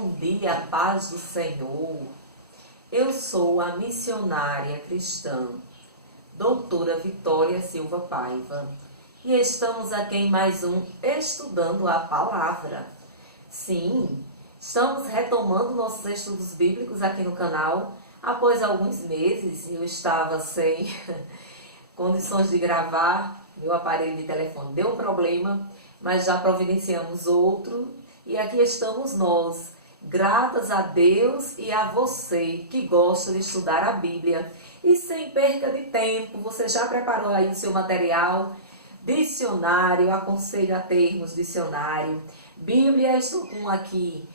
Bom dia, paz do Senhor. Eu sou a missionária cristã, doutora Vitória Silva Paiva, e estamos aqui em mais um Estudando a Palavra. Sim, estamos retomando nossos estudos bíblicos aqui no canal. Após alguns meses, eu estava sem condições de gravar, meu aparelho de telefone deu um problema, mas já providenciamos outro. E aqui estamos nós, gratas a Deus e a você que gosta de estudar a Bíblia. E sem perca de tempo, você já preparou aí o seu material? Dicionário, aconselho a termos, dicionário. Bíblia, estou com aqui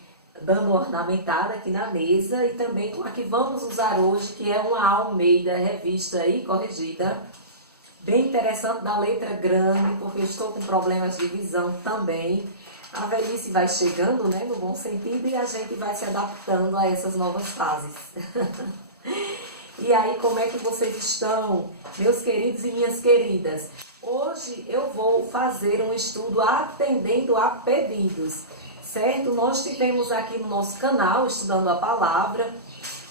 dando ornamentada aqui na mesa e também com a que vamos usar hoje, que é uma Almeida, revista e corrigida. Bem interessante, da letra grande, porque eu estou com problemas de visão também. A velhice vai chegando, né, no bom sentido, e a gente vai se adaptando a essas novas fases. E aí, como é que vocês estão, meus queridos e minhas queridas? Hoje eu vou fazer um estudo atendendo a pedidos, certo? Nós tivemos aqui no nosso canal, Estudando a Palavra,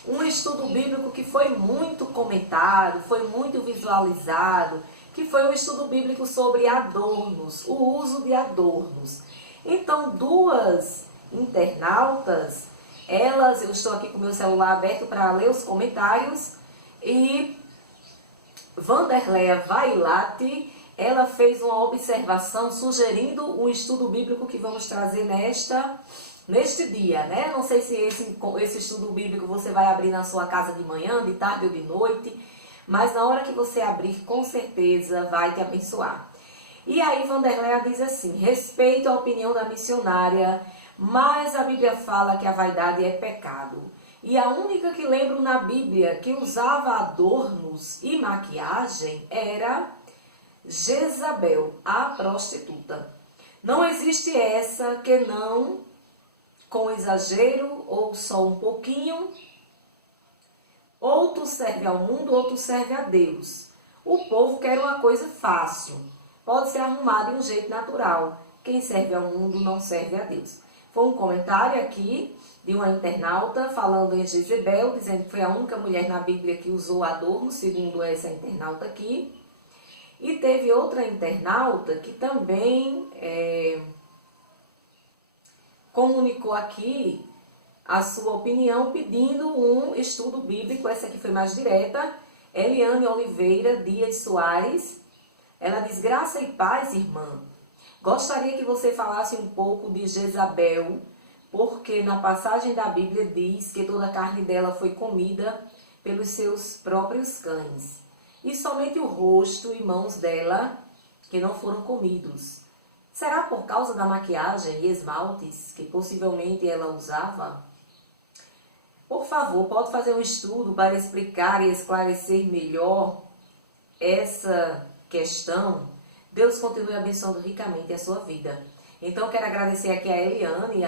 um estudo bíblico que foi muito comentado, foi muito visualizado, que foi um estudo bíblico sobre adornos, o uso de adornos. Então, duas internautas, eu estou aqui com o meu celular aberto para ler os comentários, e Vanderleia Vailate, ela fez uma observação sugerindo um estudo bíblico que vamos trazer neste dia, né? Não sei se esse estudo bíblico você vai abrir na sua casa de manhã, de tarde ou de noite, mas na hora que você abrir, com certeza vai te abençoar. E aí Vanderleia diz assim: respeito a opinião da missionária, mas a Bíblia fala que a vaidade é pecado. E a única que lembro na Bíblia que usava adornos e maquiagem era Jezabel, a prostituta. Não existe essa que não com exagero ou só um pouquinho. Ou tu serve ao mundo ou tu serve a Deus. O povo quer uma coisa fácil. Pode ser arrumado de um jeito natural. Quem serve ao mundo não serve a Deus. Foi um comentário aqui de uma internauta falando em Jezebel, dizendo que foi a única mulher na Bíblia que usou adorno, segundo essa internauta aqui. E teve outra internauta que também comunicou aqui a sua opinião, pedindo um estudo bíblico. Essa aqui foi mais direta. Eliane Oliveira Dias Soares. Ela diz: graça e paz, irmã. Gostaria que você falasse um pouco de Jezabel, porque na passagem da Bíblia diz que toda a carne dela foi comida pelos seus próprios cães. E somente o rosto e mãos dela que não foram comidos. Será por causa da maquiagem e esmaltes que possivelmente ela usava? Por favor, pode fazer um estudo para explicar e esclarecer melhor essa questão. Deus continue abençoando ricamente a sua vida. Então, quero agradecer aqui a Eliane,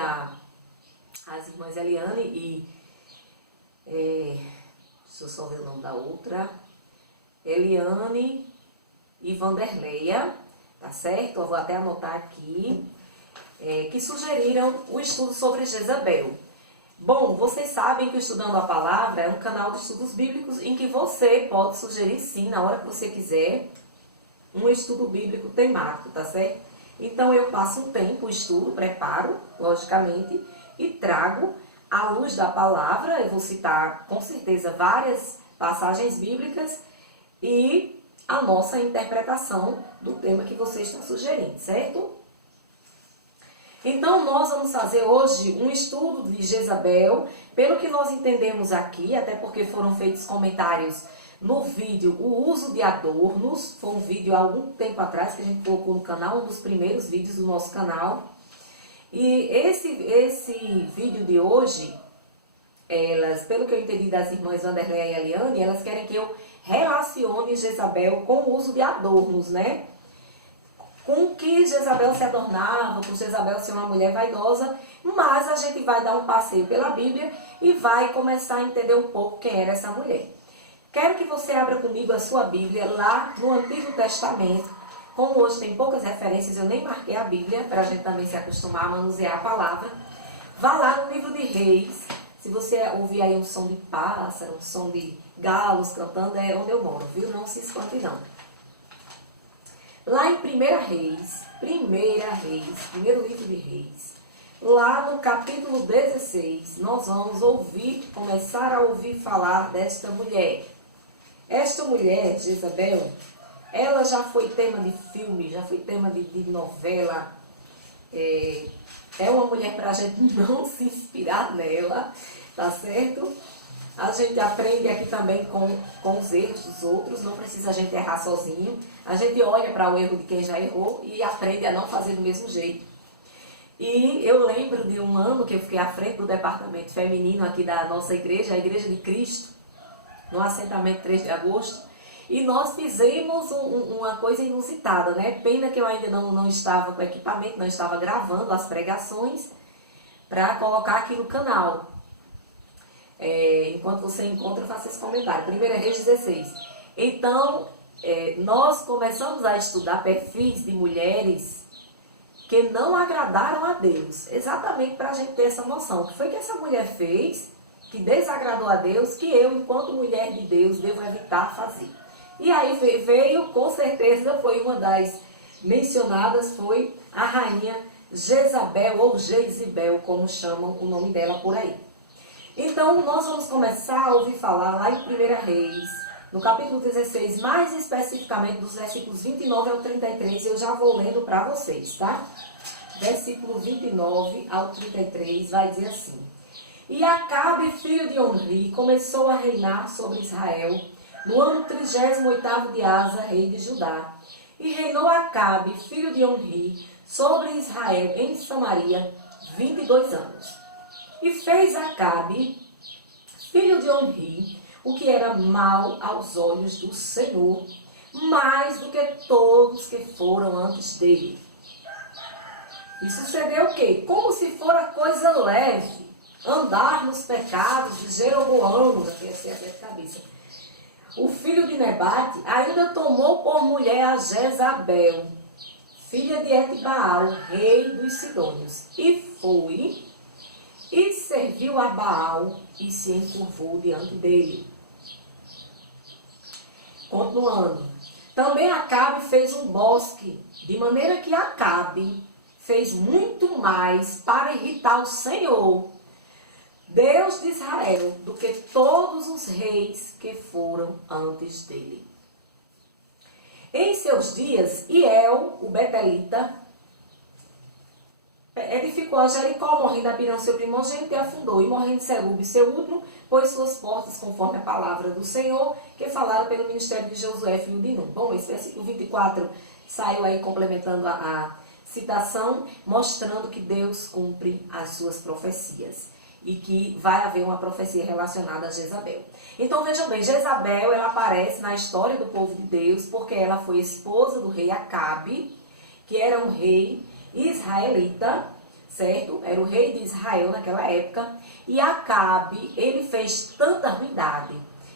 as irmãs Eliane e... deixa eu só ver o nome da outra. Eliane e Vanderleia, tá certo? Eu vou até anotar aqui. Que sugeriram o estudo sobre Jezabel. Bom, vocês sabem que o Estudando a Palavra é um canal de estudos bíblicos em que você pode sugerir, sim, na hora que você quiser, um estudo bíblico temático, tá certo? Então eu passo um tempo, estudo, preparo, logicamente, e trago à luz da palavra. Eu vou citar com certeza várias passagens bíblicas e a nossa interpretação do tema que você está sugerindo, certo? Então nós vamos fazer hoje um estudo de Jezabel, pelo que nós entendemos aqui, até porque foram feitos comentários no vídeo O Uso de Adornos. Foi um vídeo há algum tempo atrás que a gente colocou no canal, um dos primeiros vídeos do nosso canal. E esse vídeo de hoje, pelo que eu entendi das irmãs Vanderleia e Eliane, elas querem que eu relacione Jezabel com o uso de adornos, né? Com que Jezabel se adornava, com Jezabel ser uma mulher vaidosa, mas a gente vai dar um passeio pela Bíblia e vai começar a entender um pouco quem era essa mulher. Quero que você abra comigo a sua Bíblia lá no Antigo Testamento. Como hoje tem poucas referências, eu nem marquei a Bíblia, para a gente também se acostumar a manusear a palavra. Vá lá no livro de Reis. Se você ouvir aí um som de pássaro, um som de galos cantando, é onde eu moro, viu? Não se espante não. Lá em Primeira Reis, primeiro livro de Reis, lá no capítulo 16, nós vamos começar a ouvir falar desta mulher. Esta mulher, Jezabel, ela já foi tema de filme, já foi tema de novela. É uma mulher para a gente não se inspirar nela, tá certo? A gente aprende aqui também com os erros dos outros, não precisa a gente errar sozinho. A gente olha para o erro de quem já errou e aprende a não fazer do mesmo jeito. E eu lembro de um ano que eu fiquei à frente do departamento feminino aqui da nossa igreja, a Igreja de Cristo, no assentamento 3 de agosto, e nós fizemos uma coisa inusitada, né? Pena que eu ainda não estava com equipamento, não estava gravando as pregações para colocar aqui no canal. Enquanto você encontra, eu faço esse comentário. 1 Reis 16. Então, nós começamos a estudar perfis de mulheres que não agradaram a Deus, exatamente para a gente ter essa noção. O que foi que essa mulher fez que desagradou a Deus, que eu, enquanto mulher de Deus, devo evitar fazer? E aí veio, com certeza, foi uma das mencionadas, foi a rainha Jezabel, ou Jezibel, como chamam o nome dela por aí. Então, nós vamos começar a ouvir falar lá em 1 Reis, no capítulo 16, mais especificamente dos versículos 29 ao 33, eu já vou lendo para vocês, tá? Versículo 29 ao 33 vai dizer assim: E Acabe, filho de Omri, começou a reinar sobre Israel no ano 38º de Asa, rei de Judá. E reinou Acabe, filho de Omri, sobre Israel em Samaria 22 anos. E fez Acabe, filho de Omri, o que era mal aos olhos do Senhor, mais do que todos que foram antes dele. E sucedeu o quê? Como se fora coisa leve, andar nos pecados de Jeroboão, aqui assim, a cabeça. O filho de Nebate ainda tomou por mulher a Jezabel, filha de Etbaal, rei dos Sidônios, e foi e serviu a Baal e se encurvou diante dele. Continuando. Também Acabe fez um bosque, de maneira que Acabe fez muito mais para irritar o Senhor, Deus de Israel, do que todos os reis que foram antes dele. Em seus dias, Iel, o Betelita, edificou a Jericó, morrendo Abirão, seu primogênito, e afundou, e morrendo Serube, seu último, pôs suas portas conforme a palavra do Senhor, que falaram pelo ministério de Josué, filho de Nun. Bom, esse versículo 24 saiu aí complementando a citação, mostrando que Deus cumpre as suas profecias e que vai haver uma profecia relacionada a Jezabel. Então vejam bem, Jezabel, ela aparece na história do povo de Deus porque ela foi esposa do rei Acabe, que era um rei israelita, certo? Era o rei de Israel naquela época. E Acabe, ele fez tanta ruindade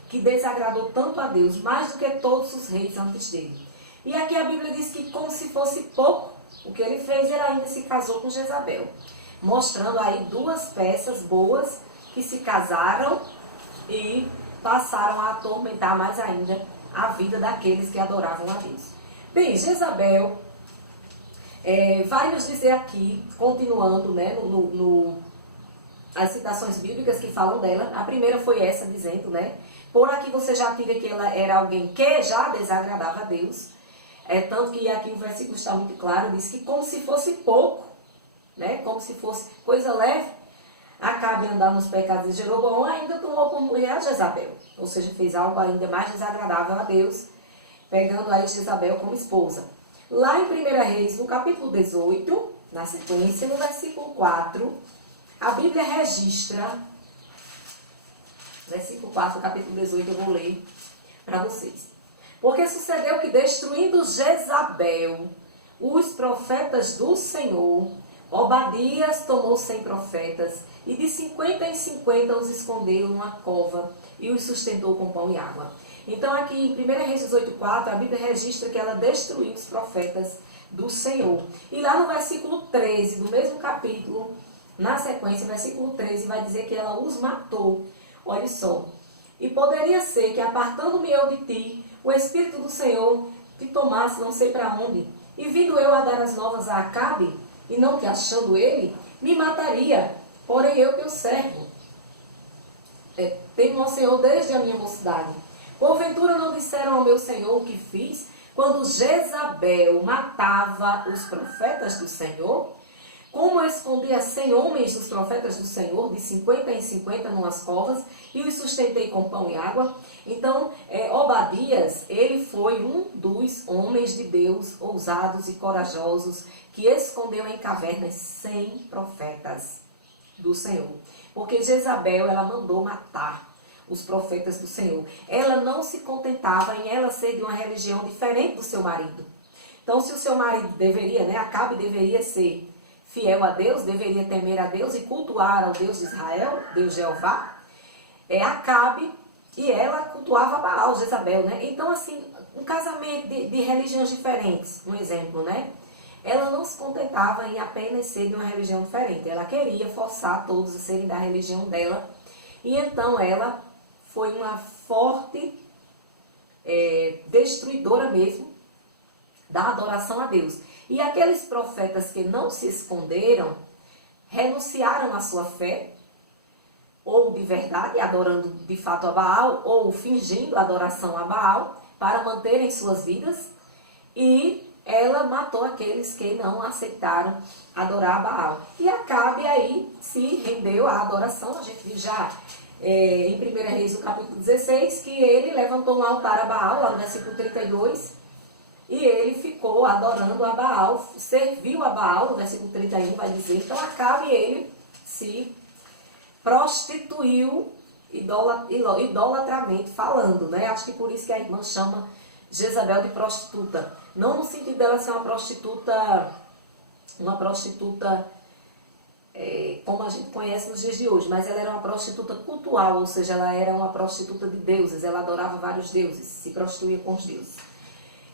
que desagradou tanto a Deus, mais do que todos os reis antes dele. E aqui a Bíblia diz que, como se fosse pouco o que ele fez, ele ainda se casou com Jezabel, mostrando aí duas peças boas que se casaram e passaram a atormentar mais ainda a vida daqueles que adoravam a Deus. Bem, Jezabel vai nos dizer aqui, continuando, né, as citações bíblicas que falam dela. A primeira foi essa, dizendo, né, por aqui você já tira que ela era alguém que já desagradava a Deus. Tanto que aqui o versículo está muito claro, diz que como se fosse pouco, né, como se fosse coisa leve, Acabe andar nos pecados de Jeroboão, ainda tomou por mulher a Jezabel. Ou seja, fez algo ainda mais desagradável a Deus, pegando aí Jezabel como esposa. Lá em 1 Reis, no capítulo 18, na sequência, no versículo 4, a Bíblia registra, versículo 4, capítulo 18, eu vou ler para vocês. Porque sucedeu que, destruindo Jezabel os profetas do Senhor, Obadias tomou 100 profetas, e de 50 em 50 os escondeu numa cova, e os sustentou com pão e água. Então aqui em 1 Reis 18:4, a Bíblia registra que ela destruiu os profetas do Senhor. E lá no versículo 13 do mesmo capítulo, na sequência, versículo 13, vai dizer que ela os matou. Olha só. E poderia ser que, apartando-me eu de ti, o Espírito do Senhor te tomasse não sei para onde. E vindo eu a dar as novas a Acabe, e não te achando ele, me mataria. Porém eu, teu servo, temo ao Senhor desde a minha mocidade. Porventura não disseram ao meu Senhor o que fiz, quando Jezabel matava os profetas do Senhor? Como eu escondia 100 homens dos profetas do Senhor, de 50 em 50 numas covas, e os sustentei com pão e água. Então, Obadias, ele foi um dos homens de Deus, ousados e corajosos, que escondeu em cavernas 100 profetas do Senhor. Porque Jezabel, ela mandou matar os profetas do Senhor. Ela não se contentava em ela ser de uma religião diferente do seu marido. Então, se o seu marido deveria, Acabe deveria ser fiel a Deus, deveria temer a Deus e cultuar ao Deus de Israel, Deus Jeová, Acabe, e ela cultuava Baal, Jezabel, Então, assim, um casamento de religiões diferentes, um exemplo, Ela não se contentava em apenas ser de uma religião diferente, ela queria forçar todos a serem da religião dela, e então ela foi uma forte destruidora mesmo da adoração a Deus. E aqueles profetas que não se esconderam, renunciaram à sua fé, ou de verdade, adorando de fato a Baal, ou fingindo adoração a Baal, para manterem suas vidas, e ela matou aqueles que não aceitaram adorar a Baal. E Acabe aí se rendeu à adoração. A gente viu já em 1 Reis, no capítulo 16, que ele levantou um altar a Baal, lá no versículo 32, e ele ficou adorando a Baal, serviu a Baal, no versículo 31 vai dizer. Então Acabe, ele se prostituiu idolatramente falando, Acho que por isso que a irmã chama Jezabel de prostituta. Não no sentido dela ser uma prostituta como a gente conhece nos dias de hoje, mas ela era uma prostituta cultual, ou seja, ela era uma prostituta de deuses, ela adorava vários deuses, se prostituía com os deuses.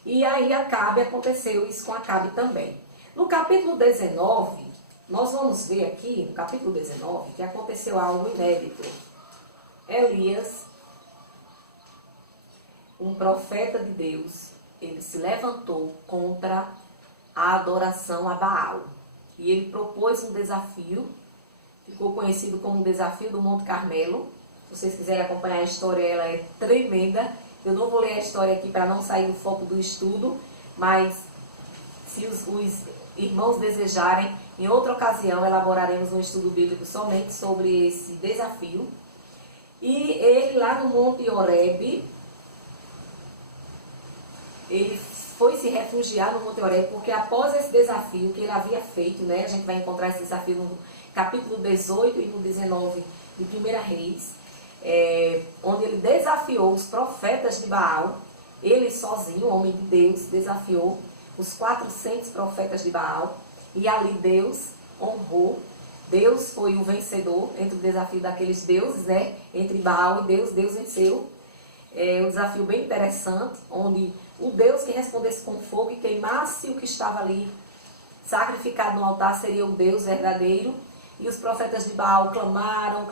E aí aconteceu isso com Acabe também. No capítulo 19, nós vamos ver aqui, no capítulo 19, que aconteceu algo inédito. Elias, um profeta de Deus, ele se levantou contra a adoração a Baal. E ele propôs um desafio, ficou conhecido como o desafio do Monte Carmelo. Se vocês quiserem acompanhar a história, ela é tremenda. Eu não vou ler a história aqui para não sair do foco do estudo, mas se os irmãos desejarem, em outra ocasião elaboraremos um estudo bíblico somente sobre esse desafio. E ele lá no Monte Horebe, ele foi se refugiar no Monte Horebe, porque após esse desafio que ele havia feito, a gente vai encontrar esse desafio no capítulo 18 e no 19 de 1 Reis, onde ele desafiou os profetas de Baal, ele sozinho, homem de Deus, desafiou os 400 profetas de Baal, e ali Deus honrou, Deus foi o vencedor entre o desafio daqueles deuses, entre Baal e Deus venceu. Um desafio bem interessante, onde o Deus que respondesse com fogo e queimasse o que estava ali sacrificado no altar seria o Deus verdadeiro. E os profetas de Baal clamaram,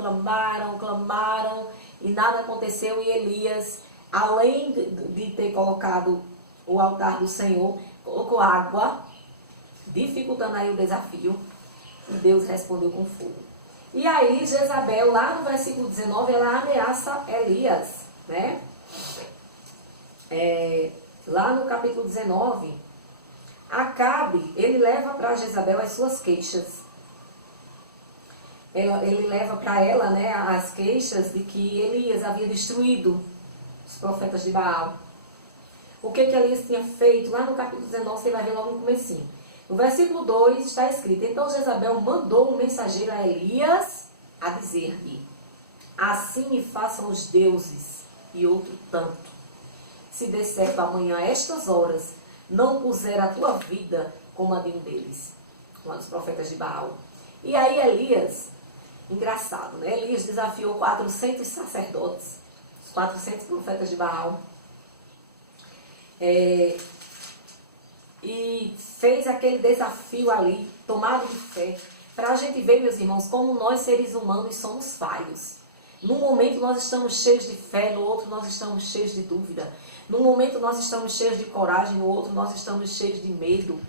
e nada aconteceu. E Elias, além de ter colocado o altar do Senhor, colocou água, dificultando aí o desafio, e Deus respondeu com fogo. E aí Jezabel, lá no versículo 19, ela ameaça Elias, lá no capítulo 19, Acabe, ele leva para Jezabel as suas queixas. Ele leva para ela, as queixas de que Elias havia destruído os profetas de Baal. O que Elias tinha feito? Lá no capítulo 19, você vai ver logo no comecinho. No versículo 2 está escrito: então Jezabel mandou um mensageiro a Elias a dizer-lhe: assim me façam os deuses e outro tanto, se de certo amanhã a estas horas não puser a tua vida como a de um deles, um dos profetas de Baal. E aí Elias, engraçado, Elias desafiou 400 sacerdotes, os 400 profetas de Baal, e fez aquele desafio ali, tomado de fé, Para a gente ver, meus irmãos, como nós seres humanos somos falhos. Num momento nós estamos cheios de fé, no outro nós estamos cheios de dúvida. Num momento nós estamos cheios de coragem, no outro nós estamos cheios de medo.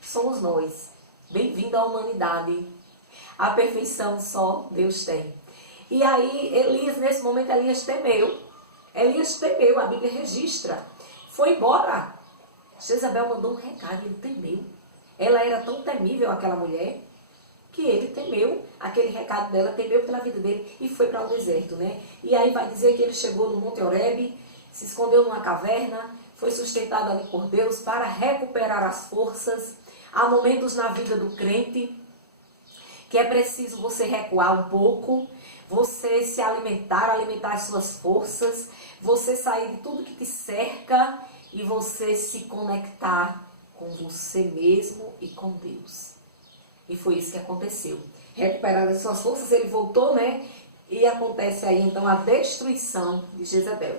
Somos nós. Bem-vindo à humanidade. A perfeição só Deus tem. E aí, Elias, nesse momento, Elias temeu. Elias temeu, a Bíblia registra. Foi embora. Jezabel mandou um recado, ele temeu. Ela era tão temível, aquela mulher, que ele temeu aquele recado dela, temeu pela vida dele e foi para o deserto, né? E aí vai dizer que ele chegou no Monte Horebe, se escondeu numa caverna, foi sustentado ali por Deus para recuperar as forças. Há momentos na vida do crente que é preciso você recuar um pouco, você se alimentar as suas forças, você sair de tudo que te cerca e você se conectar com você mesmo e com Deus. E foi isso que aconteceu. Recuperando as suas forças, ele voltou, né? E acontece aí, então, a destruição de Jezabel.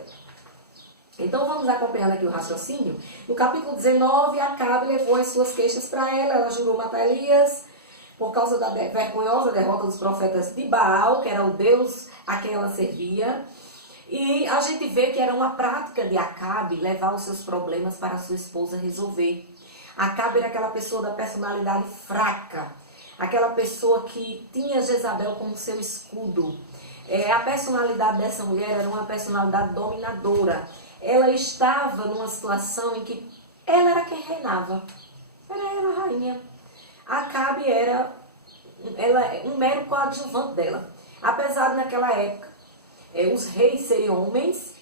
Então, vamos acompanhando aqui o raciocínio. No capítulo 19, Acabe levou as suas queixas para ela. Ela jurou matar Elias por causa da vergonhosa derrota dos profetas de Baal, que era o Deus a quem ela servia. E a gente vê que era uma prática de Acabe levar os seus problemas para a sua esposa resolver. Acabe era aquela pessoa da personalidade fraca, aquela pessoa que tinha Jezabel como seu escudo. A personalidade dessa mulher era uma personalidade dominadora. Ela estava numa situação em que ela era quem reinava. Era ela a rainha. Acabe era um mero coadjuvante dela. Apesar de naquela época os reis serem homens,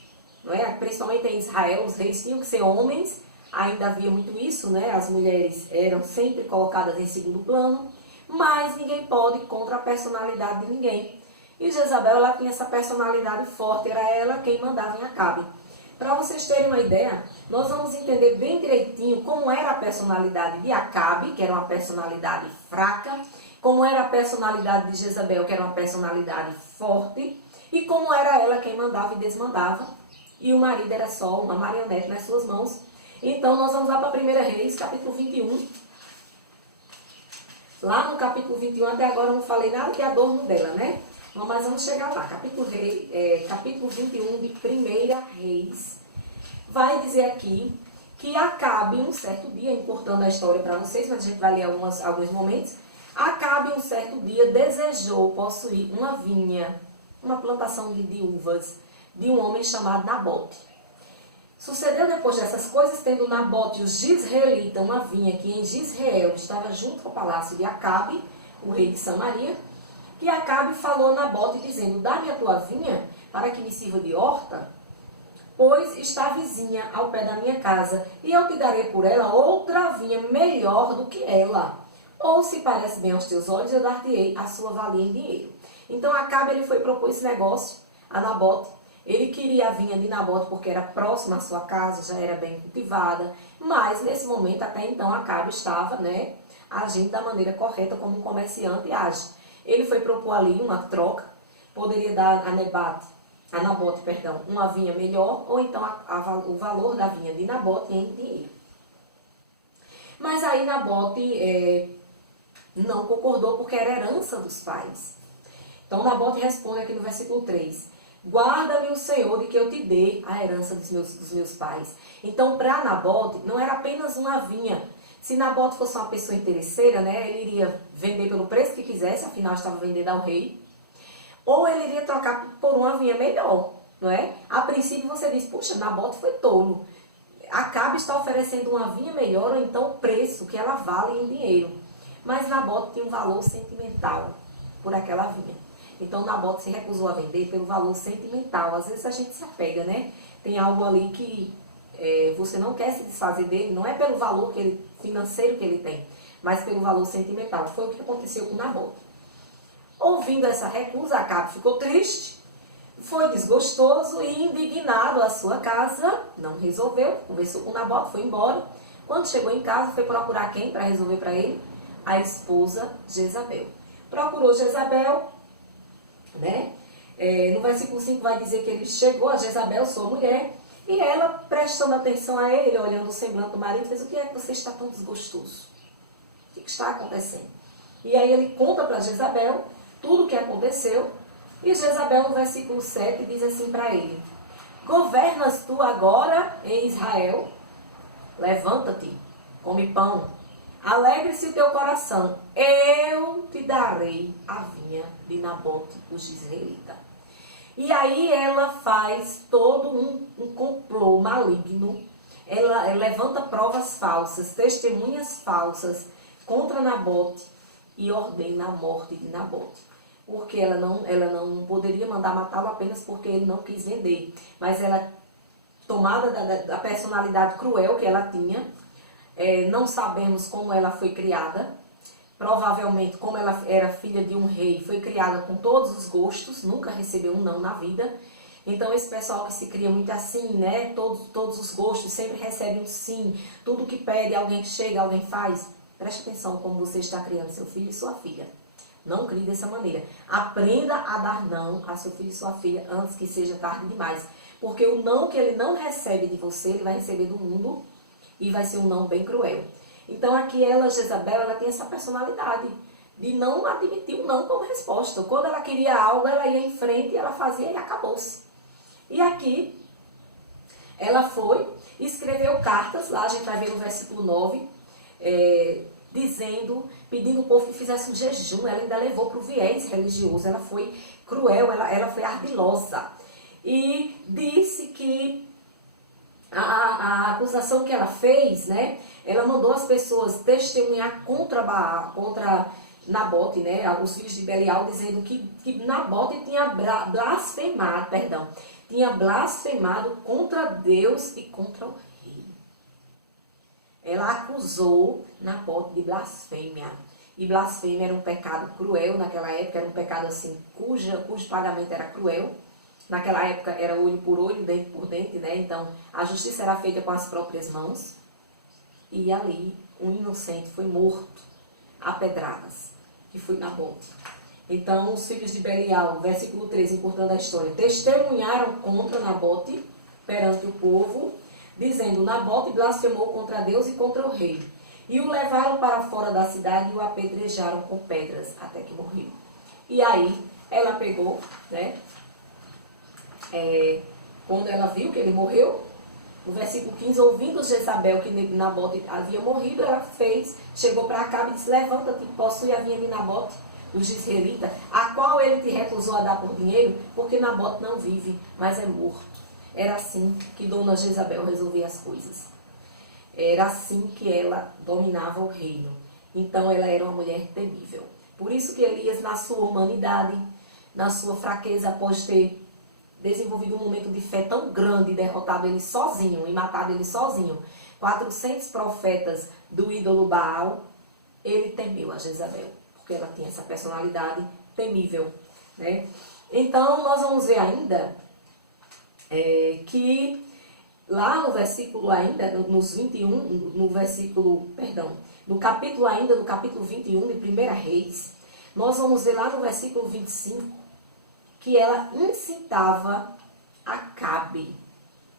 não é? Principalmente em Israel, os reis tinham que ser homens. Ainda havia muito isso, né? As mulheres eram sempre colocadas em segundo plano, mas ninguém pode contra a personalidade de ninguém. E Jezabel, ela tinha essa personalidade forte, era ela quem mandava em Acabe. Para vocês terem uma ideia, nós vamos entender bem direitinho como era a personalidade de Acabe, que era uma personalidade fraca, como era a personalidade de Jezabel, que era uma personalidade forte, e como era ela quem mandava e desmandava, e o marido era só uma marionete nas suas mãos. Então, nós vamos lá para 1 Reis, capítulo 21. Lá no capítulo 21, até agora eu não falei nada de adorno dela, né? Mas vamos chegar lá. Capítulo 21 de 1 Reis. Vai dizer aqui que Acabe, um certo dia, encurtando a história para vocês, mas a gente vai ler alguns momentos. Acabe, um certo dia, desejou possuir uma vinha, uma plantação de uvas, de um homem chamado Nabote. Sucedeu depois dessas coisas, tendo Nabote, os Jizreelita, uma vinha que em Jizreel estava junto ao palácio de Acabe, o rei de Samaria, que Acabe falou a Nabote, dizendo: dá-me a tua vinha, para que me sirva de horta, pois está vizinha ao pé da minha casa, e eu te darei por ela outra vinha melhor do que ela. Ou, se parece bem aos teus olhos, eu dar-te-ei a sua valia em dinheiro. Então Acabe ele foi propor esse negócio a Nabote. Ele queria a vinha de Nabote porque era próxima à sua casa, já era bem cultivada. Mas, nesse momento, até então, Acabe estava, né, agindo da maneira correta como um comerciante age. Ele foi propor ali uma troca, poderia dar a Nabote, uma vinha melhor, ou então o valor da vinha de Nabote em dinheiro. Mas aí Nabote não concordou porque era herança dos pais. Então Nabote responde aqui no versículo 3. Guarda-me o Senhor de que eu te dê a herança dos meus pais. Então, para Nabote, não era apenas uma vinha. Se Nabote fosse uma pessoa interesseira, né, ele iria vender pelo preço que quisesse, afinal estava vendendo ao rei. Ou ele iria trocar por uma vinha melhor, não é? A princípio você diz, puxa, Nabote foi tolo. Acabe está oferecendo uma vinha melhor, ou então o preço que ela vale em dinheiro. Mas Nabote tinha um valor sentimental por aquela vinha. Então, Nabote se recusou a vender pelo valor sentimental. Às vezes a gente se apega, né? Tem algo ali que você não quer se desfazer dele, não é pelo valor financeiro que ele tem, mas pelo valor sentimental. Foi o que aconteceu com Nabote. Ouvindo essa recusa, Acabe ficou triste, foi desgostoso e indignado à sua casa. Não resolveu, conversou com Nabote, foi embora. Quando chegou em casa, foi procurar quem para resolver para ele? A esposa Jezabel. Procurou Jezabel, né? No versículo 5 vai dizer que ele chegou a Jezabel, sua mulher, e ela, prestando atenção a ele, olhando o semblante do marido, fez: o que é que você está tão desgostoso? O que está acontecendo? E aí ele conta para Jezabel tudo o que aconteceu. E Jezabel, no versículo 7, diz assim para ele: governas tu agora em Israel? Levanta-te, come pão, alegre-se o teu coração, eu te darei a vinha de Nabote, o jezreelita. E aí ela faz todo um complô maligno, ela levanta provas falsas, testemunhas falsas contra Nabote e ordena a morte de Nabote. Porque ela não poderia mandar matá-lo apenas porque ele não quis vender. Mas ela, tomada da personalidade cruel que ela tinha, não sabemos como ela foi criada. Provavelmente, como ela era filha de um rei, foi criada com todos os gostos, nunca recebeu um não na vida. Então, esse pessoal que se cria muito assim, né? Todos os gostos, sempre recebe um sim. Tudo que pede, alguém que chega, alguém faz. Preste atenção como você está criando seu filho e sua filha. Não crie dessa maneira. Aprenda a dar não a seu filho e sua filha antes que seja tarde demais. Porque o não que ele não recebe de você, ele vai receber do mundo e vai ser um não bem cruel. Então aqui ela, Jezabel, ela tem essa personalidade de não admitir o não como resposta. Quando ela queria algo, ela ia em frente, ela fazia e acabou-se. E aqui ela foi e escreveu cartas, lá a gente vai ver no versículo 9, pedindo ao povo que fizesse um jejum. Ela ainda levou para o viés religioso, ela foi cruel, ela foi ardilosa. E disse que a acusação que ela fez, né? Ela mandou as pessoas testemunhar contra Nabote, né? Os filhos de Belial, dizendo que Nabote tinha blasfemado contra Deus e contra o rei. Ela acusou Nabote de blasfêmia. E blasfêmia era um pecado cruel naquela época, era um pecado assim, cujo pagamento era cruel. Naquela época era olho por olho, dente por dente, né? Então a justiça era feita com as próprias mãos. E ali um inocente foi morto a pedradas, que foi Nabote. Então os filhos de Belial, versículo 13, encurtando a história, testemunharam contra Nabote perante o povo, dizendo: Nabote blasfemou contra Deus e contra o rei. E o levaram para fora da cidade e o apedrejaram com pedras até que morreu. E aí ela pegou, né? Quando ela viu que ele morreu, no versículo 15, ouvindo Jezabel que Nabote havia morrido, ela chegou para Acabe e disse: levanta-te, possui a vinha de Nabote, do jezreelita, a qual ele te recusou a dar por dinheiro, porque Nabote não vive, mas é morto. Era assim que dona Jezabel resolvia as coisas. Era assim que ela dominava o reino. Então ela era uma mulher temível. Por isso que Elias, na sua humanidade, na sua fraqueza, após ter desenvolvido um momento de fé tão grande, derrotado ele sozinho e matado ele sozinho, 400 profetas do ídolo Baal, ele temeu a Jezabel, porque ela tinha essa personalidade temível, né? Então nós vamos ver ainda que lá no versículo ainda, nos 21, no capítulo 21 de 1 Reis, nós vamos ver lá no versículo 25, que ela incitava Acabe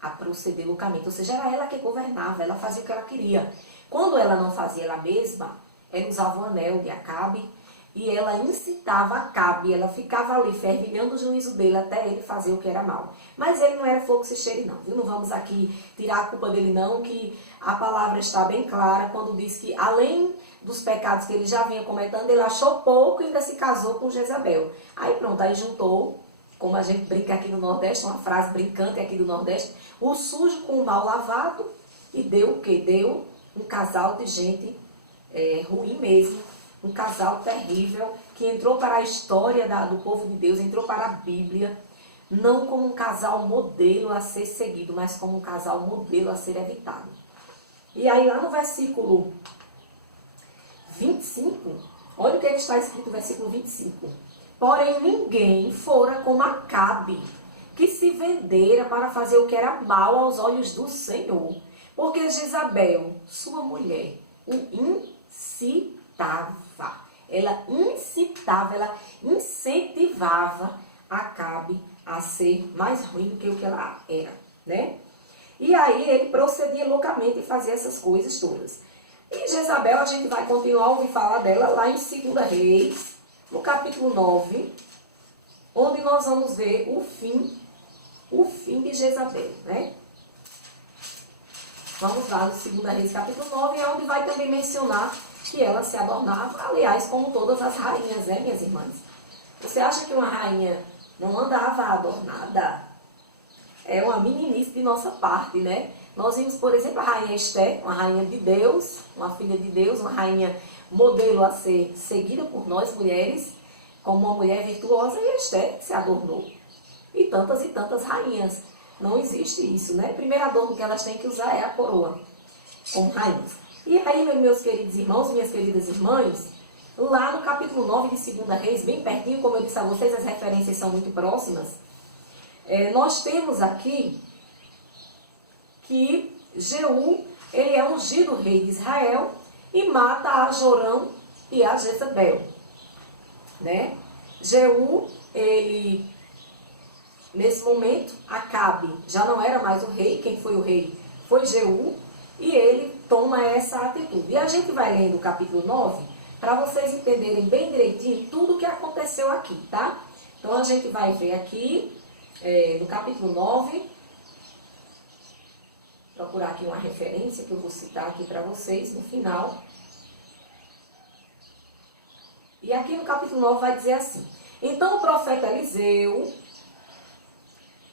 a proceder loucamente. Ou seja, era ela que governava, ela fazia o que ela queria. Quando ela não fazia ela mesma, ela usava o anel de Acabe e ela incitava Acabe, ela ficava ali fervilhando o juízo dele até ele fazer o que era mal. Mas ele não era fogo que se cheire não, viu? Não vamos aqui tirar a culpa dele não, que a palavra está bem clara quando diz que além dos pecados que ele já vinha cometendo, ele achou pouco e ainda se casou com Jezabel. Aí pronto, aí juntou, como a gente brinca aqui no Nordeste, uma frase brincante aqui do Nordeste, o sujo com o mal lavado, e deu o quê? Deu um casal de gente ruim mesmo, um casal terrível, que entrou para a história do povo de Deus, entrou para a Bíblia, não como um casal modelo a ser seguido, mas como um casal modelo a ser evitado. E aí lá no versículo 25, olha o que está escrito no versículo 25. Porém ninguém fora como Acabe, que se vendera para fazer o que era mal aos olhos do Senhor. Porque Jezabel, sua mulher, o incitava. Ela incitava, ela incentivava Acabe a ser mais ruim do que o que ela era, né? E aí ele procedia loucamente e fazia essas coisas todas. E Jezabel, a gente vai continuar a ouvir falar dela lá em 2 Reis, no capítulo 9, onde nós vamos ver o fim de Jezabel, né? Vamos lá no 2 Reis, capítulo 9, é onde vai também mencionar que ela se adornava, aliás, como todas as rainhas, né, minhas irmãs? Você acha que uma rainha não andava adornada? É uma meninice de nossa parte, né? Nós vimos, por exemplo, a rainha Esté, uma rainha de Deus, uma filha de Deus, uma rainha modelo a ser seguida por nós mulheres, como uma mulher virtuosa, e Esté se adornou. E tantas rainhas. Não existe isso, né? O primeiro adorno que elas têm que usar é a coroa, como rainhas. E aí, meus queridos irmãos, minhas queridas irmãs, lá no capítulo 9 de 2 Reis, bem pertinho, como eu disse a vocês, as referências são muito próximas, nós temos aqui que Jeú, ele é ungido rei de Israel e mata a Jorão e a Jezabel, né? Jeú, ele, nesse momento, Acabe já não era mais o rei, quem foi o rei foi Jeú, e ele toma essa atitude. E a gente vai lendo o capítulo 9, para vocês entenderem bem direitinho tudo o que aconteceu aqui, tá? Então a gente vai ver aqui, no capítulo 9, procurar aqui uma referência que eu vou citar aqui para vocês no final. E aqui no capítulo 9 vai dizer assim: então o profeta Eliseu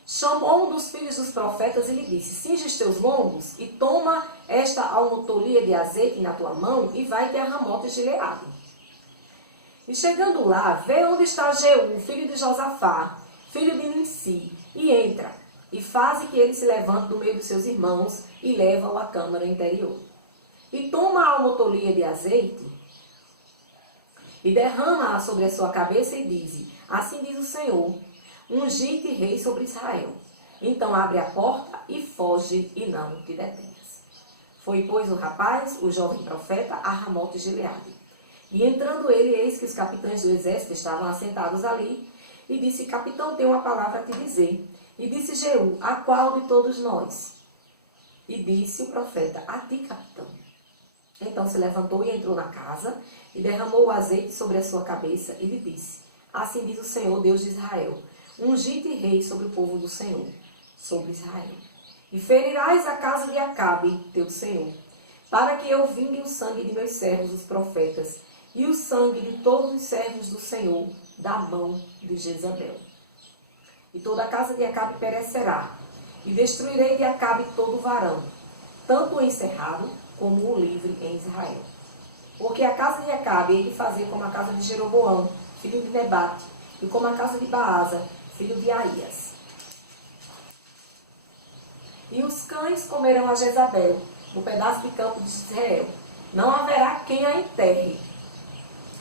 chamou um dos filhos dos profetas e lhe disse: cinge os teus lombos e toma esta almotolia de azeite na tua mão e vai-te a Ramote de Gileade. E chegando lá, vê onde está Jeú, filho de Josafá, filho de Nimsi, e entra, e faze que ele se levante do meio dos seus irmãos e leva-o à câmara interior. E toma a almotolia de azeite e derrama-a sobre a sua cabeça e diz: assim diz o Senhor, ungi-te rei sobre Israel. Então abre a porta e foge e não te detenhas. Foi, pois, o rapaz, o jovem profeta, a Ramote de Gileade. E entrando ele, eis que os capitães do exército estavam assentados ali, e disse: capitão, tenho uma palavra a te dizer. E disse Jeú: a qual de todos nós? E disse o profeta: a ti, capitão. Então se levantou e entrou na casa, e derramou o azeite sobre a sua cabeça, e lhe disse: assim diz o Senhor, Deus de Israel, ungi-te rei sobre o povo do Senhor, sobre Israel. E ferirás a casa de Acabe, teu senhor, para que eu vingue o sangue de meus servos, os profetas, e o sangue de todos os servos do Senhor, da mão de Jezabel. E toda a casa de Acabe perecerá, e destruirei de Acabe todo varão, tanto o encerrado como o livre em Israel. Porque a casa de Acabe hei de fazer como a casa de Jeroboão, filho de Nebate, e como a casa de Baasa, filho de Aías. E os cães comerão a Jezabel, no pedaço de campo de Israel. Não haverá quem a enterre.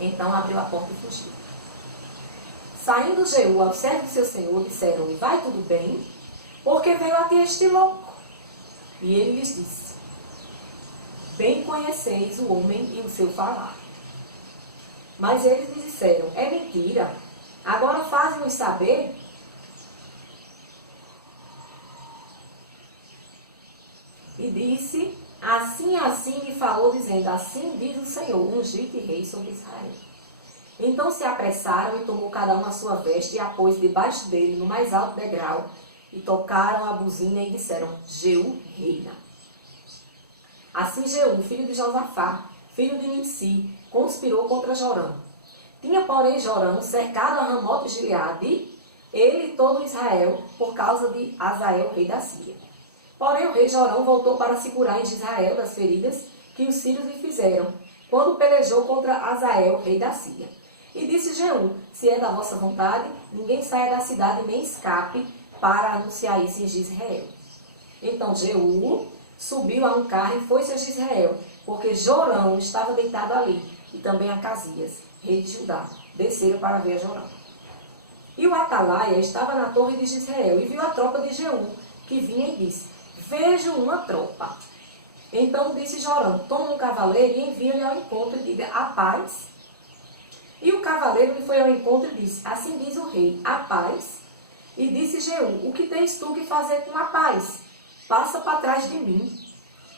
Então abriu a porta e fugiu. Saindo Jeú ao servo de seu senhor, disseram-lhe: vai tudo bem? Porque veio a ti este louco. E ele lhes disse: bem conheceis o homem e o seu falar. Mas eles lhe disseram: é mentira. Agora fazem-nos saber. E disse: assim me falou, dizendo: assim diz o Senhor, ungi-te rei sobre Israel. Então se apressaram e tomou cada um a sua veste e a pôs debaixo dele, no mais alto degrau, e tocaram a buzina e disseram: Jeú reina. Assim Jeú, filho de Josafá, filho de Nimsi, conspirou contra Jorão. Tinha, porém, Jorão cercado a Ramote de Gileade, ele e todo Israel, por causa de Azael, rei da Síria. Porém, o rei Jorão voltou para se curar em Israel das feridas que os sírios lhe fizeram, quando pelejou contra Azael, rei da Síria. E disse Jeú: se é da vossa vontade, ninguém saia da cidade nem escape para anunciar isso em Israel. Então Jeú subiu a um carro e foi-se a Israel, porque Jorão estava deitado ali, e também Acasias, rei de Judá, desceram para ver a Jorão. E o atalaia estava na torre de Israel, e viu a tropa de Jeú, que vinha e disse: vejo uma tropa. Então disse Jorão: toma um cavaleiro e envia-lhe ao encontro e diga: a paz. E o cavaleiro lhe foi ao encontro e disse: assim diz o rei, a paz. E disse Jeú: o que tens tu que fazer com a paz? Passa para trás de mim.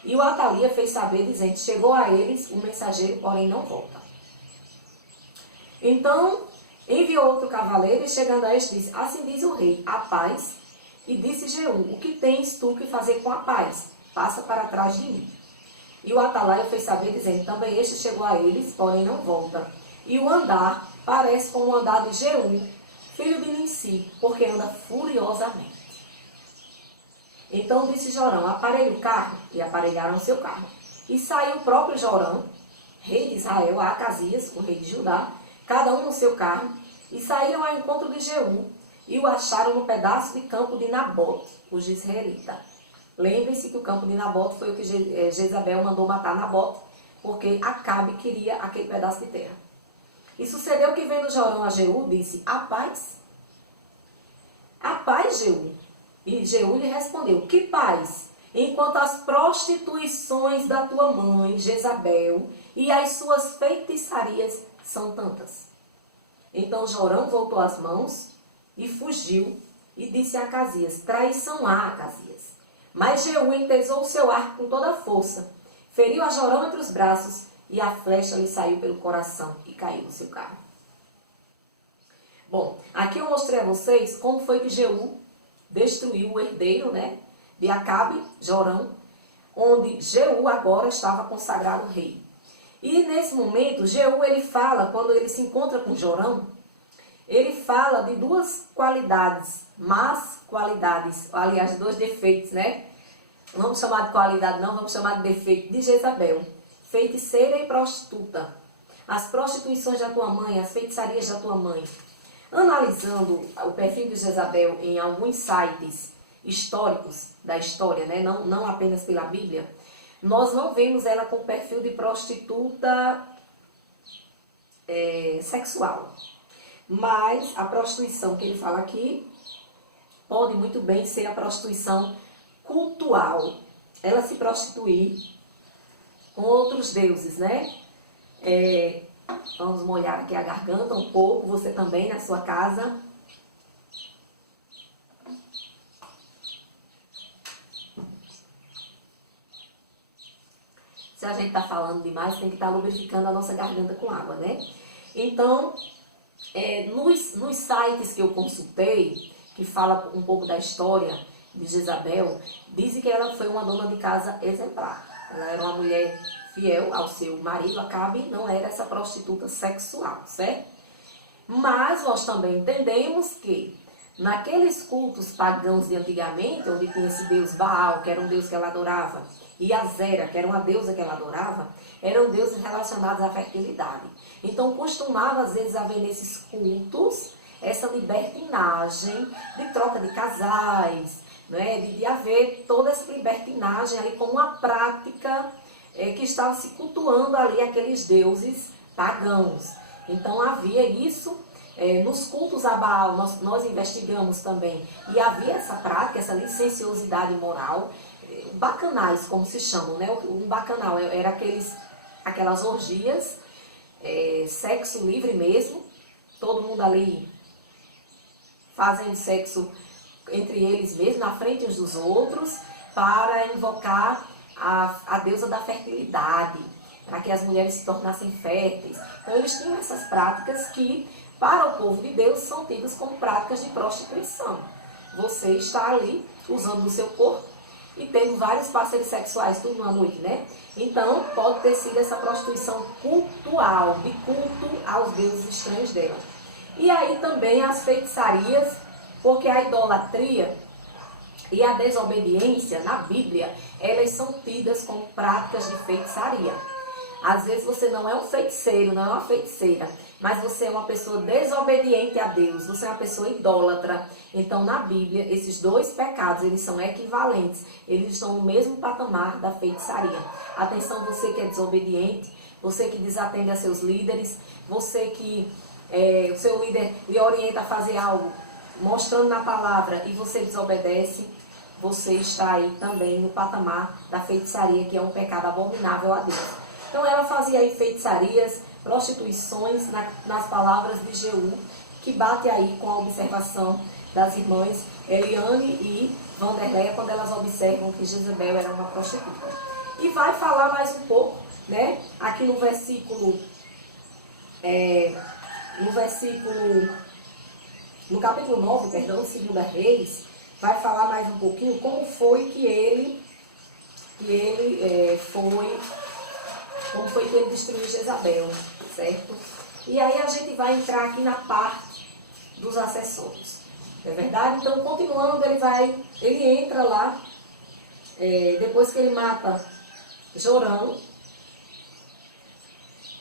E o Atalia fez saber, dizendo, chegou a eles o mensageiro, porém não volta. Então, enviou outro cavaleiro e chegando a este disse, assim diz o rei, a paz. E disse Jeú, o que tens tu que fazer com a paz? Passa para trás de mim. E o Atalaia fez saber, dizendo, também este chegou a eles, porém não volta. E o andar parece como o andar de Jeú, filho de Ninsi, porque anda furiosamente. Então disse Jorão, aparelhe o carro, e aparelharam o seu carro. E saiu o próprio Jorão, rei de Israel, a Acasias, o rei de Judá, cada um no seu carro, e saíram ao encontro de Jeú, e o acharam no pedaço de campo de Nabote, o israelita. Lembre-se que o campo de Nabote foi o que Jezabel mandou matar Nabote, porque Acabe queria aquele pedaço de terra. E sucedeu que, vendo Jorão a Jeú, disse, a paz, Jeú. E Jeú lhe respondeu, que paz? Enquanto as prostituições da tua mãe, Jezabel, e as suas feitiçarias são tantas. Então Jorão voltou as mãos e fugiu, e disse a Acasias, traição há, Acasias. Mas Jeú entesou o seu arco com toda a força, feriu a Jorão entre os braços, e a flecha lhe saiu pelo coração e caiu no seu carro. Bom, aqui eu mostrei a vocês como foi que Jeú destruiu o herdeiro, né, de Acabe, Jorão, onde Jeú agora estava consagrado rei. E nesse momento, Jeú, ele fala, quando ele se encontra com Jorão, ele fala de duas qualidades, más qualidades, aliás, dois defeitos, né? Não vamos chamar de qualidade não, vamos chamar de defeito de Jezabel. Feiticeira e prostituta. As prostituições da tua mãe, as feitiçarias da tua mãe. Analisando o perfil de Jezabel em alguns sites históricos da história, né? Não apenas pela Bíblia, nós não vemos ela com perfil de prostituta sexual. Mas a prostituição que ele fala aqui pode muito bem ser a prostituição cultual. Ela se prostituir com outros deuses, né? Vamos molhar aqui a garganta um pouco, você também na sua casa. Se a gente está falando demais, tem que estar lubrificando a nossa garganta com água, né? Então, nos sites que eu consultei, que fala um pouco da história de Jezabel, dizem que ela foi uma dona de casa exemplar. Ela era uma mulher fiel ao seu marido, Acabe, não era essa prostituta sexual, certo? Mas nós também entendemos que naqueles cultos pagãos de antigamente, onde tinha esse deus Baal, que era um deus que ela adorava, e Azera, que era uma deusa que ela adorava, eram deuses relacionados à fertilidade. Então costumava às vezes haver nesses cultos essa libertinagem de troca de casais, né? de haver toda essa libertinagem ali como uma prática que estava se cultuando ali aqueles deuses pagãos. Então havia isso nos cultos a Baal, nós investigamos também, e havia essa prática, essa licenciosidade moral, bacanais, como se chamam, né? Um bacanal era aquelas orgias, sexo livre mesmo, todo mundo ali fazendo sexo entre eles mesmos, na frente uns dos outros, para invocar a deusa da fertilidade, para que as mulheres se tornassem férteis. Então eles tinham essas práticas que, para o povo de Deus, são tidas como práticas de prostituição. Você está ali usando o seu corpo e tendo vários parceiros sexuais tudo numa noite, né? Então pode ter sido essa prostituição cultual, de culto aos deuses estranhos dela. E aí também as feitiçarias, porque a idolatria e a desobediência na Bíblia, elas são tidas como práticas de feitiçaria. Às vezes você não é um feiticeiro, não é uma feiticeira, mas você é uma pessoa desobediente a Deus, você é uma pessoa idólatra. Então na Bíblia, esses dois pecados, eles são equivalentes, eles estão no mesmo patamar da feitiçaria. Atenção, você que é desobediente, você que desatende a seus líderes, você que o seu líder lhe orienta a fazer algo, mostrando na palavra, e você desobedece, você está aí também no patamar da feitiçaria, que é um pecado abominável a Deus. Então ela fazia aí feitiçarias, prostituições, nas palavras de Jeú, que bate aí com a observação das irmãs Eliane e Vanderleia, quando elas observam que Jezabel era uma prostituta. E vai falar mais um pouco, né? Aqui no no capítulo 9, perdão, 2 Reis, vai falar mais um pouquinho como foi que ele destruiu Jezabel, certo? E aí a gente vai entrar aqui na parte dos acessórios, não é verdade? Então, continuando, ele entra lá, depois que ele mata Jorão,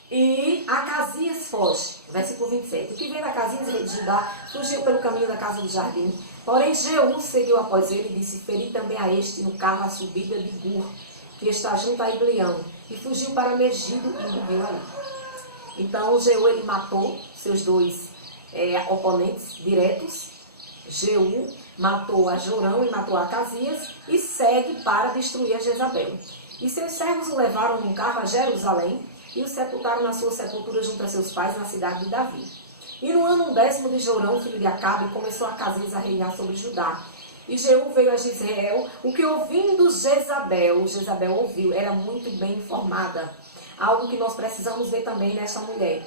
e Acasias foge, versículo 27. O que vem da Acasias, rei de Judá, fugiu pelo caminho da casa do jardim. Porém, Jeú seguiu após ele e disse: feri também a este no carro a subida de Gur, que está junto a Ibleão, e fugiu para Megido e morreu ali. Então, Jeú, ele matou seus dois oponentes diretos. Jeú matou a Jorão e matou a Acasias e segue para destruir a Jezabel. E seus servos o levaram num carro a Jerusalém e o sepultaram na sua sepultura junto a seus pais na cidade de Davi. E no ano 10º de Jorão, filho de Acabe, começou Acasias a reinar sobre Judá. E Jeú veio a Jezreel, o que ouvindo Jezabel ouviu, era muito bem informada. Algo que nós precisamos ver também nessa mulher.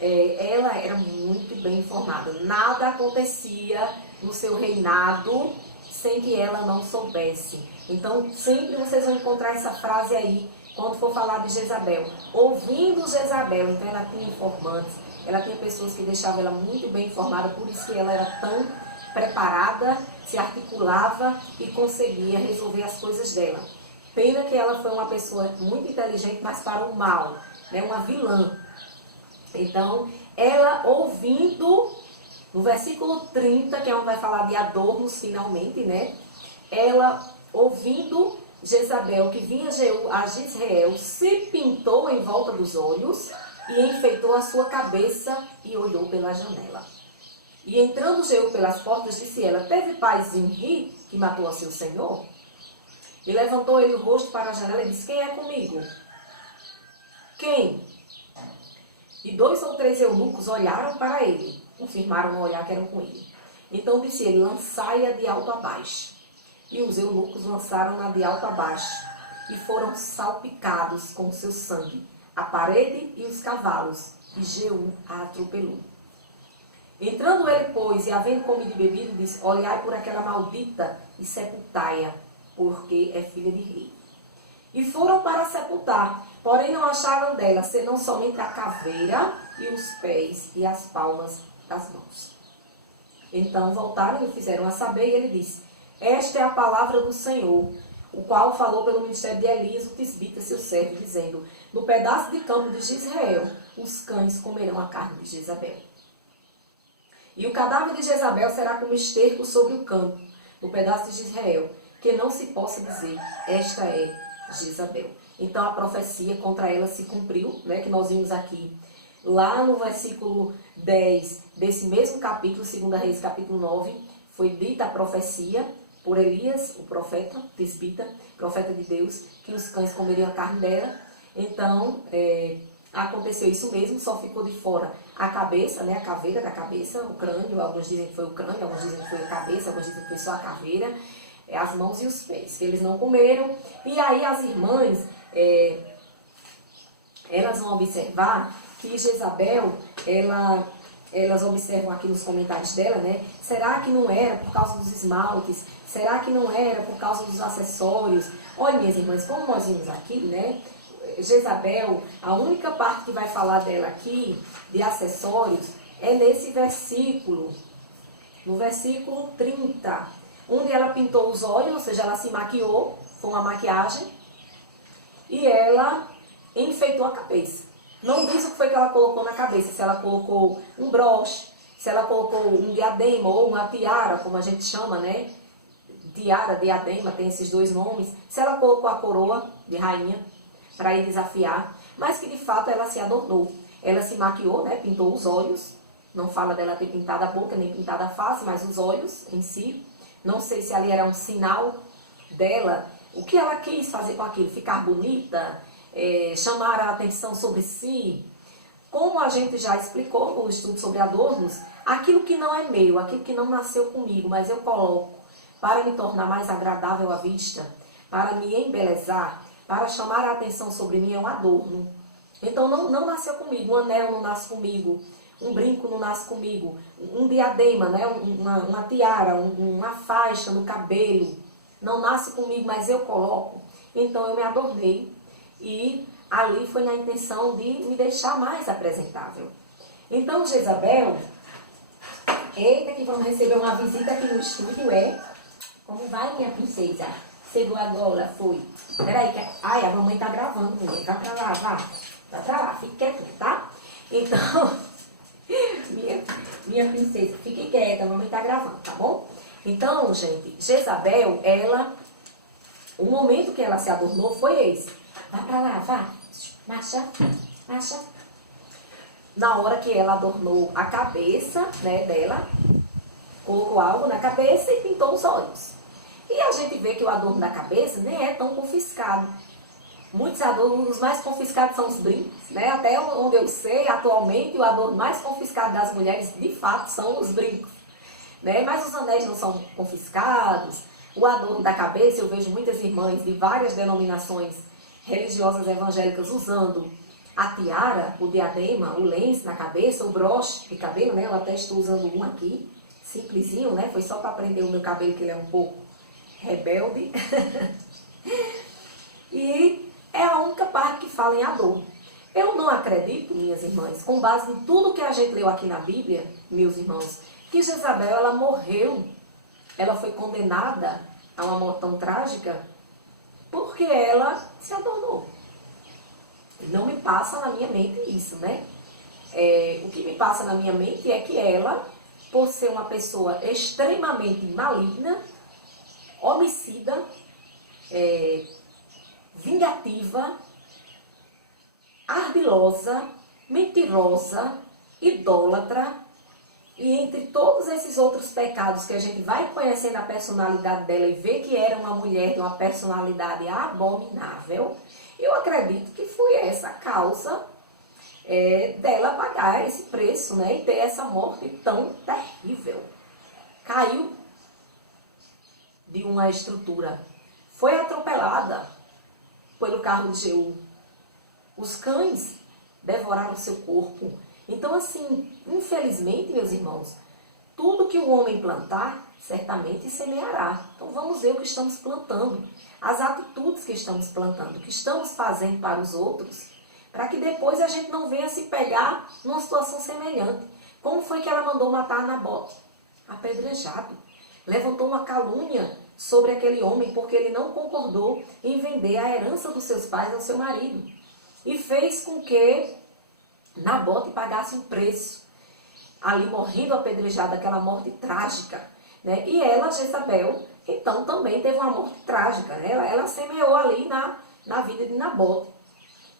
Ela era muito bem informada. Nada acontecia no seu reinado sem que ela não soubesse. Então, sempre vocês vão encontrar essa frase aí, quando for falar de Jezabel. Ouvindo Jezabel, então ela tinha informantes, ela tinha pessoas que deixavam ela muito bem informada, por isso que ela era tão preparada, se articulava e conseguia resolver as coisas dela. Pena que ela foi uma pessoa muito inteligente, mas para o mal, né? Uma vilã. Então, ela ouvindo, no versículo 30, que é onde vai falar de adornos finalmente, né? Ela ouvindo Jezabel, que vinha a Jezreel, se pintou em volta dos olhos e enfeitou a sua cabeça e olhou pela janela. E entrando Jeú pelas portas, disse ela: teve paz Zimri, que matou a seu senhor? E levantou ele o rosto para a janela e disse: quem é comigo? Quem? E 2 ou 3 eunucos olharam para ele, confirmaram no olhar que eram com ele. Então disse ele: lançai-a de alto a baixo. E os eunucos lançaram-na de alto a baixo, e foram salpicados com seu sangue, a parede e os cavalos, e Jeú a atropelou. Entrando ele, pois, e havendo comido e bebido, disse: olhai por aquela maldita e sepultai-a, porque é filha de rei. E foram para sepultar, porém não acharam dela, senão somente a caveira e os pés e as palmas das mãos. Então voltaram e o fizeram a saber, e ele disse: esta é a palavra do Senhor, o qual falou pelo ministério de Elias, o tisbita, seu servo, dizendo: no pedaço de campo de Jezreel, os cães comerão a carne de Jezabel. E o cadáver de Jezabel será como esterco sobre o campo, no pedaço de Jezreel, que não se possa dizer: esta é Jezabel. Então a profecia contra ela se cumpriu, né, que nós vimos aqui, lá no versículo 10 desse mesmo capítulo, 2 Reis, capítulo 9, foi dita a profecia por Elias, o profeta, tisbita, profeta de Deus, que os cães comeriam a carne dela. Então, aconteceu isso mesmo, só ficou de fora a cabeça, né, a caveira da cabeça, o crânio, alguns dizem que foi o crânio, alguns dizem que foi a cabeça, alguns dizem que foi só a caveira, as mãos e os pés, que eles não comeram. E aí as irmãs, elas vão observar que Jezabel, elas observam aqui nos comentários dela, né? Será que não era por causa dos esmaltes? Será que não era por causa dos acessórios? Olha, minhas irmãs, como nós vimos aqui, né? Jezabel, a única parte que vai falar dela aqui, de acessórios, é nesse versículo, no versículo 30, onde ela pintou os olhos, ou seja, ela se maquiou, foi uma maquiagem, e ela enfeitou a cabeça. Não diz o que foi que ela colocou na cabeça, se ela colocou um broche, se ela colocou um diadema ou uma tiara, como a gente chama, né? Tiara, diadema, tem esses dois nomes. Se ela colocou a coroa de rainha para ir desafiar, mas que de fato ela se adornou. Ela se maquiou, né? Pintou os olhos. Não fala dela ter pintado a boca, nem pintado a face, mas os olhos em si. Não sei se ali era um sinal dela. O que ela quis fazer com aquilo? Ficar bonita? Chamar a atenção sobre si? Como a gente já explicou no estudo sobre adornos, aquilo que não é meu, aquilo que não nasceu comigo, mas eu coloco para me tornar mais agradável à vista, para me embelezar, para chamar a atenção sobre mim é um adorno. Então não nasceu comigo, um anel não nasce comigo, um brinco não nasce comigo, um diadema, né? uma tiara, uma faixa no cabelo, não nasce comigo, mas eu coloco. Então eu me adornei e ali foi na intenção de me deixar mais apresentável. Então Jezabel, eita que vamos receber uma visita aqui no estúdio, Como vai, minha princesa? Chegou agora, foi. Peraí, ai, a mamãe tá gravando, mulher. Vai pra lá, vá. Vai pra lá, fique quieta, tá? Então, minha princesa, fique quieta, a mamãe tá gravando, tá bom? Então, gente, Jezabel, o momento que ela se adornou foi esse. Vai pra lá, vá. Marcha, marcha. Na hora que ela adornou a cabeça, né, dela, colocou algo na cabeça e pintou os olhos. E a gente vê que o adorno da cabeça nem é tão confiscado. Muitos adornos, os mais confiscados são os brincos, né? Até onde eu sei, atualmente, o adorno mais confiscado das mulheres, de fato, são os brincos, né? Mas os anéis não são confiscados. O adorno da cabeça, eu vejo muitas irmãs de várias denominações religiosas evangélicas usando a tiara, o diadema, o lenço na cabeça, o broche de cabelo, né? Eu até estou usando um aqui, simplesinho, né? Foi só para prender o meu cabelo, que ele é um pouco rebelde. E é a única parte que fala em adorno. Eu não acredito, minhas irmãs, com base em tudo que a gente leu aqui na Bíblia, meus irmãos, que Jezabel, ela morreu, ela foi condenada a uma morte tão trágica porque ela se adornou. Não me passa na minha mente isso, né? O que me passa na minha mente é que ela, por ser uma pessoa extremamente maligna, homicida, vingativa, ardilosa, mentirosa, idólatra, e entre todos esses outros pecados que a gente vai conhecendo a personalidade dela e vê que era uma mulher de uma personalidade abominável, eu acredito que foi essa a causa dela pagar esse preço, né, e ter essa morte tão terrível. Caiu de uma estrutura, foi atropelada pelo carro de Jeú. Os cães devoraram seu corpo. Então, assim, infelizmente, meus irmãos, tudo que o homem plantar, certamente semeará. Então, vamos ver o que estamos plantando, as atitudes que estamos plantando, o que estamos fazendo para os outros, para que depois a gente não venha se pegar numa situação semelhante. Como foi que ela mandou matar Nabote? Apedrejado. Levantou uma calúnia sobre aquele homem porque ele não concordou em vender a herança dos seus pais ao seu marido. E fez com que Nabote pagasse um preço, ali morrendo apedrejado, aquela morte trágica, né? E ela, Jezabel, então também teve uma morte trágica, né? Ela semeou ali na vida de Nabote.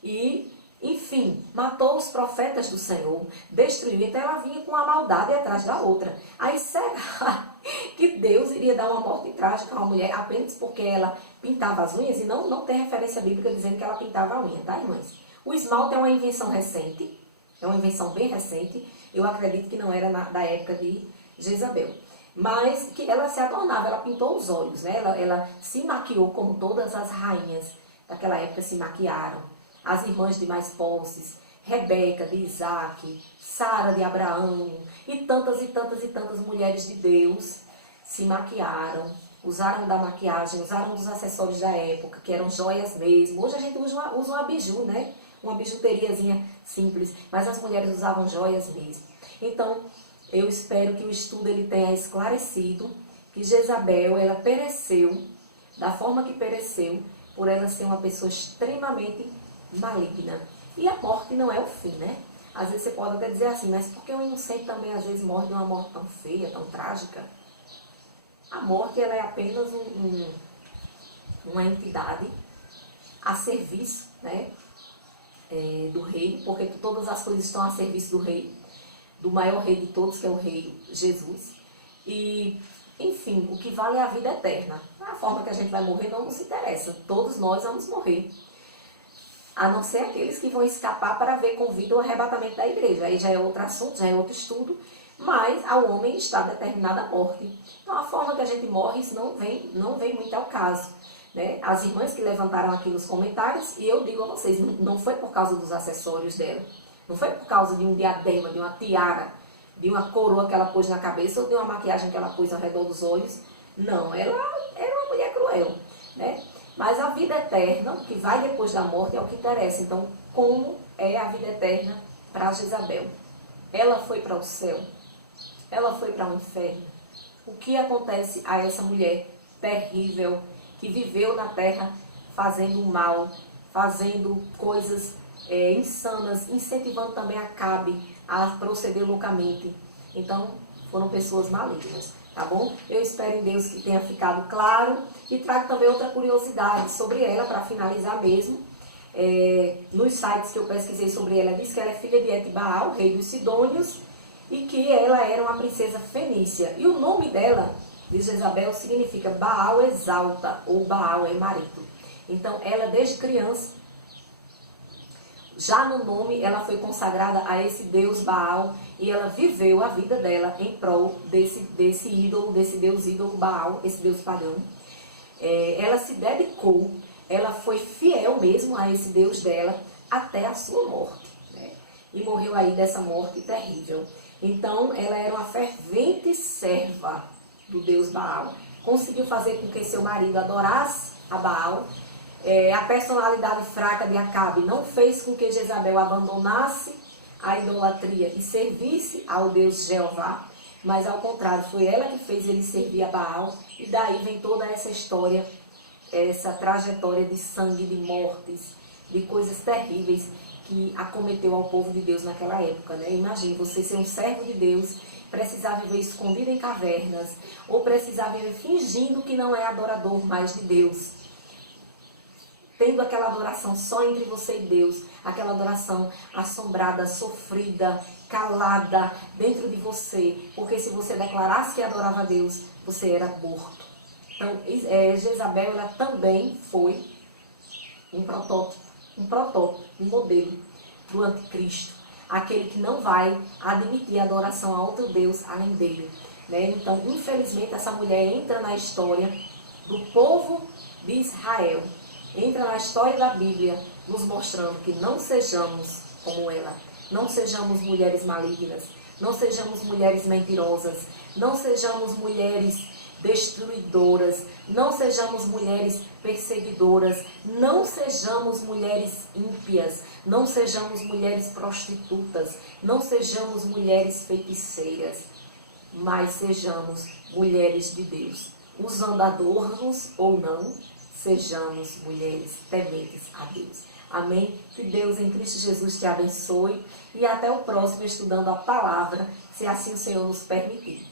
E, enfim, matou os profetas do Senhor, destruiu. Então ela vinha com uma maldade atrás da outra. Aí será que Deus iria dar uma morte trágica a uma mulher apenas porque ela pintava as unhas? E não tem referência bíblica dizendo que ela pintava a unha, tá, irmãs? O esmalte é uma invenção recente, é uma invenção bem recente. Eu acredito que não era da época de Jezabel. Mas que ela se adornava, ela pintou os olhos, né? Ela se maquiou como todas as rainhas daquela época se maquiaram. As irmãs de mais posses, Rebeca de Isaac, Sara de Abraão e tantas e tantas e tantas mulheres de Deus se maquiaram, usaram da maquiagem, usaram dos acessórios da época, que eram joias mesmo. Hoje a gente usa uma biju, né? Uma bijuteriazinha simples, mas as mulheres usavam joias mesmo. Então, eu espero que o estudo ele tenha esclarecido que Jezabel, ela pereceu da forma que pereceu, por ela ser uma pessoa extremamente maligna. E a morte não é o fim, né? Às vezes você pode até dizer assim, mas por que o inocente também às vezes morre de uma morte tão feia, tão trágica? A morte ela é apenas uma entidade a serviço, né, do rei, porque todas as coisas estão a serviço do rei, do maior rei de todos, que é o rei Jesus. E, enfim, o que vale é a vida eterna. A forma que a gente vai morrer não nos interessa. Todos nós vamos morrer. A não ser aqueles que vão escapar para ver com vida o arrebatamento da igreja. Aí já é outro assunto, já é outro estudo. Mas ao homem está determinada a morte. Então a forma que a gente morre, isso não vem muito ao caso. né? As irmãs que levantaram aqui nos comentários, e eu digo a vocês, não foi por causa dos acessórios dela, não foi por causa de um diadema, de uma tiara, de uma coroa que ela pôs na cabeça ou de uma maquiagem que ela pôs ao redor dos olhos. Não, ela era uma mulher cruel, né? Mas a vida eterna, o que vai depois da morte, é o que interessa. Então, como é a vida eterna para Jezabel? Ela foi para o céu? Ela foi para o inferno? O que acontece a essa mulher terrível que viveu na terra fazendo mal, fazendo coisas insanas, incentivando também Acabe a proceder loucamente? Então, foram pessoas malignas, tá bom? Eu espero em Deus que tenha ficado claro e trago também outra curiosidade sobre ela, para finalizar mesmo. Nos sites que eu pesquisei sobre ela, diz que ela é filha de Etibaal, rei dos Sidônios, e que ela era uma princesa fenícia. E o nome dela, de Jezabel, significa Baal exalta, ou Baal é marido. Então, ela desde criança, já no nome, ela foi consagrada a esse deus Baal, e ela viveu a vida dela em prol desse ídolo, desse deus ídolo Baal, esse deus pagão. Ela se dedicou, ela foi fiel mesmo a esse deus dela até a sua morte, né? E morreu aí dessa morte terrível. Então, ela era uma fervente serva do deus Baal. Conseguiu fazer com que seu marido adorasse a Baal. A personalidade fraca de Acabe não fez com que Jezabel abandonasse a idolatria e servisse ao Deus Jeová, mas ao contrário, foi ela que fez ele servir a Baal, e daí vem toda essa história, essa trajetória de sangue, de mortes, de coisas terríveis que acometeu ao povo de Deus naquela época, né? Imagine você ser um servo de Deus, precisar viver escondido em cavernas, ou precisar viver fingindo que não é adorador mais de Deus, tendo aquela adoração só entre você e Deus, aquela adoração assombrada, sofrida, calada dentro de você, porque se você declarasse que adorava a Deus, você era morto. Então, Jezabel, ela também foi um protótipo, um modelo do anticristo, aquele que não vai admitir a adoração a outro Deus além dele, né? Então, infelizmente, essa mulher entra na história do povo de Israel, entra na história da Bíblia, nos mostrando que não sejamos como ela, não sejamos mulheres malignas, não sejamos mulheres mentirosas, não sejamos mulheres destruidoras, não sejamos mulheres perseguidoras, não sejamos mulheres ímpias, não sejamos mulheres prostitutas, não sejamos mulheres feiticeiras, mas sejamos mulheres de Deus, usando adornos ou não, sejamos mulheres tementes a Deus. Amém? Que Deus em Cristo Jesus te abençoe e até o próximo estudando a palavra, se assim o Senhor nos permitir.